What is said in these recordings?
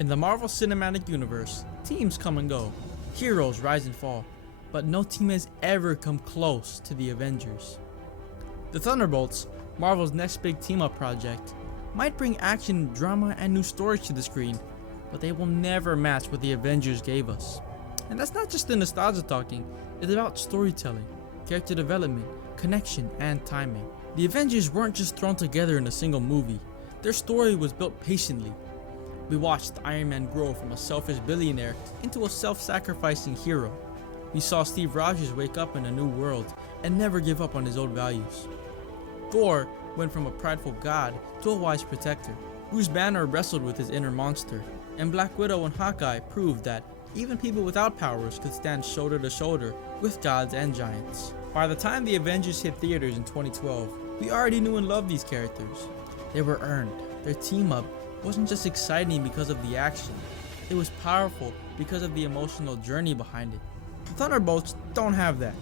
In the Marvel Cinematic Universe, teams come and go, heroes rise and fall, but no team has ever come close to the Avengers. The Thunderbolts, Marvel's next big team-up project, might bring action, drama, and new stories to the screen, but they will never match what the Avengers gave us. And that's not just the nostalgia talking, it's about storytelling, character development, connection, and timing. The Avengers weren't just thrown together in a single movie, their story was built patiently. We watched Iron Man grow from a selfish billionaire into a self-sacrificing hero. We saw Steve Rogers wake up in a new world and never give up on his old values. Thor went from a prideful god to a wise protector. Bruce Banner wrestled with his inner monster, and Black Widow and Hawkeye proved that even people without powers could stand shoulder to shoulder with gods and giants. By the time the Avengers hit theaters in 2012, we already knew and loved these characters. They were earned. Their team up wasn't just exciting because of the action, it was powerful because of the emotional journey behind it. The Thunderbolts don't have that.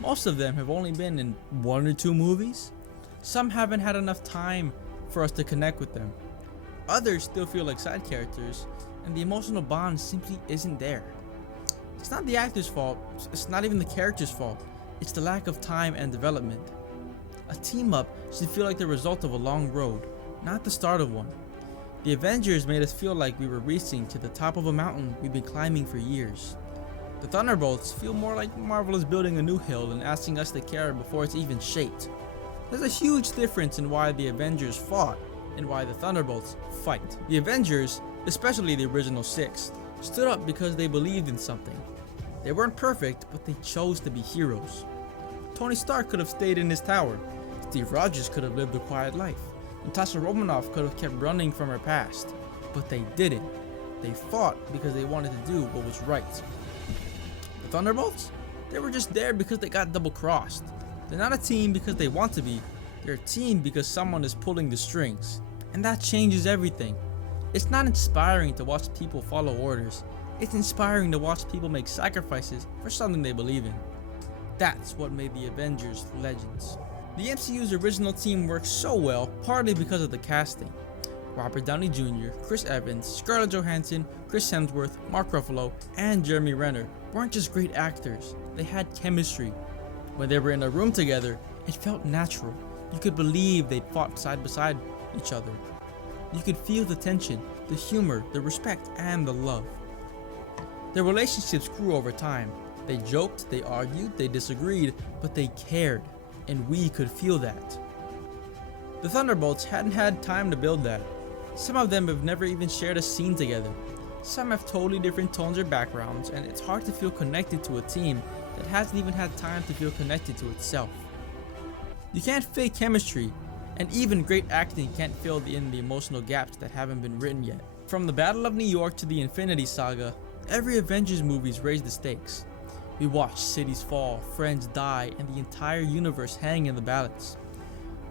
Most of them have only been in 1 or 2 movies. Some haven't had enough time for us to connect with them. Others still feel like side characters, and the emotional bond simply isn't there. It's not the actor's fault, it's not even the character's fault, it's the lack of time and development. A team up should feel like the result of a long road, not the start of one. The Avengers made us feel like we were racing to the top of a mountain we've been climbing for years. The Thunderbolts feel more like Marvel is building a new hill and asking us to care before it's even shaped. There's a huge difference in why the Avengers fought and why the Thunderbolts fight. The Avengers, especially the original 6, stood up because they believed in something. They weren't perfect, but they chose to be heroes. Tony Stark could have stayed in his tower. Steve Rogers could have lived a quiet life. Natasha Romanoff could have kept running from her past, but they didn't. They fought because they wanted to do what was right. The Thunderbolts? They were just there because they got double-crossed. They're not a team because they want to be, they're a team because someone is pulling the strings. And that changes everything. It's not inspiring to watch people follow orders, it's inspiring to watch people make sacrifices for something they believe in. That's what made the Avengers legends. The MCU's original team worked so well partly because of the casting. Robert Downey Jr., Chris Evans, Scarlett Johansson, Chris Hemsworth, Mark Ruffalo, and Jeremy Renner weren't just great actors, they had chemistry. When they were in a room together, it felt natural. You could believe they'd fought side by side each other. You could feel the tension, the humor, the respect, and the love. Their relationships grew over time. They joked, they argued, they disagreed, but they cared. And we could feel that. The Thunderbolts hadn't had time to build that. Some of them have never even shared a scene together. Some have totally different tones or backgrounds, and it's hard to feel connected to a team that hasn't even had time to feel connected to itself. You can't fake chemistry, and even great acting can't fill in the emotional gaps that haven't been written yet. From the Battle of New York to the Infinity Saga, every Avengers movie's raised the stakes. We watched cities fall, friends die, and the entire universe hang in the balance.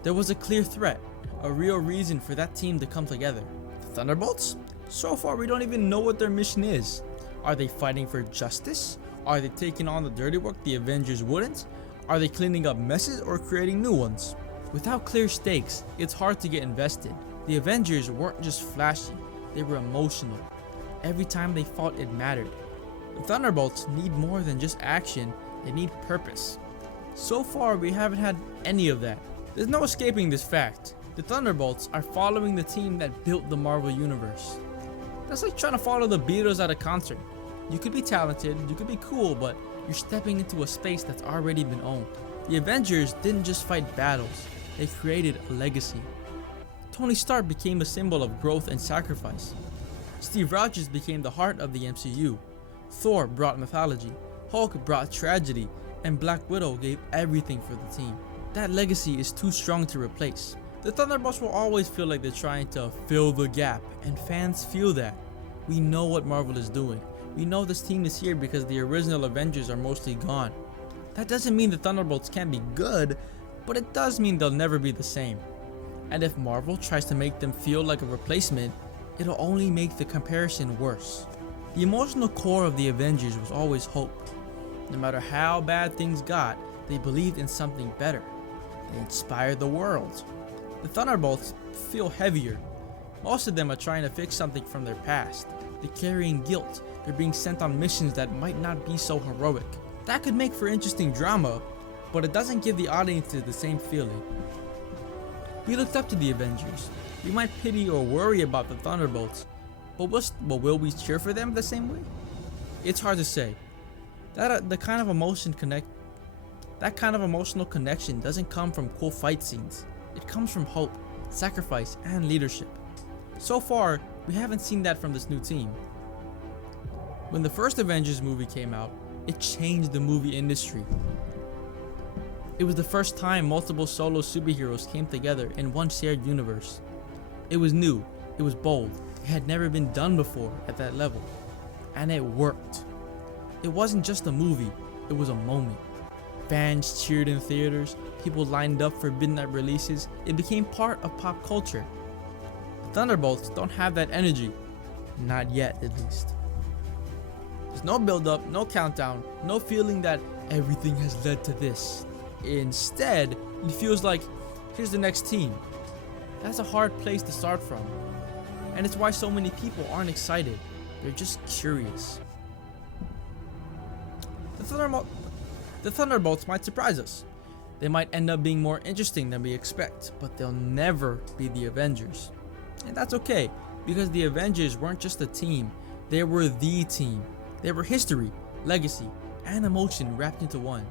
There was a clear threat, a real reason for that team to come together. The Thunderbolts? So far we don't even know what their mission is. Are they fighting for justice? Are they taking on the dirty work the Avengers wouldn't? Are they cleaning up messes or creating new ones? Without clear stakes, it's hard to get invested. The Avengers weren't just flashy, they were emotional. Every time they fought, it mattered. The Thunderbolts need more than just action, they need purpose. So far, we haven't had any of that. There's no escaping this fact. The Thunderbolts are following the team that built the Marvel Universe. That's like trying to follow the Beatles at a concert. You could be talented, you could be cool, but you're stepping into a space that's already been owned. The Avengers didn't just fight battles, they created a legacy. Tony Stark became a symbol of growth and sacrifice. Steve Rogers became the heart of the MCU. Thor brought mythology, Hulk brought tragedy, and Black Widow gave everything for the team. That legacy is too strong to replace. The Thunderbolts will always feel like they're trying to fill the gap, and fans feel that. We know what Marvel is doing. We know this team is here because the original Avengers are mostly gone. That doesn't mean the Thunderbolts can't be good, but it does mean they'll never be the same. And if Marvel tries to make them feel like a replacement, it'll only make the comparison worse. The emotional core of the Avengers was always hope. No matter how bad things got, they believed in something better. They inspired the world. The Thunderbolts feel heavier. Most of them are trying to fix something from their past. They're carrying guilt. They're being sent on missions that might not be so heroic. That could make for interesting drama, but it doesn't give the audiences the same feeling. We looked up to the Avengers. We might pity or worry about the Thunderbolts, but will we cheer for them the same way? It's hard to say. That kind of emotional connection doesn't come from cool fight scenes. It comes from hope, sacrifice, and leadership. So far, we haven't seen that from this new team. When the first Avengers movie came out, it changed the movie industry. It was the first time multiple solo superheroes came together in one shared universe. It was new, it was bold, it had never been done before at that level. And it worked. It wasn't just a movie, it was a moment. Fans cheered in theaters, people lined up for midnight releases, it became part of pop culture. The Thunderbolts don't have that energy. Not yet, at least. There's no build-up, no countdown, no feeling that everything has led to this. Instead, it feels like, here's the next team. That's a hard place to start from. And it's why so many people aren't excited. They're just curious. The Thunderbolts might surprise us. They might end up being more interesting than we expect, but they'll never be the Avengers. And that's okay, because the Avengers weren't just a team, they were the team. They were history, legacy, and emotion wrapped into one.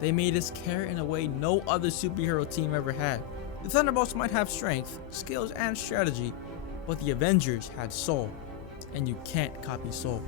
They made us care in a way no other superhero team ever had. The Thunderbolts might have strength, skills, and strategy, but the Avengers had soul, and you can't copy soul.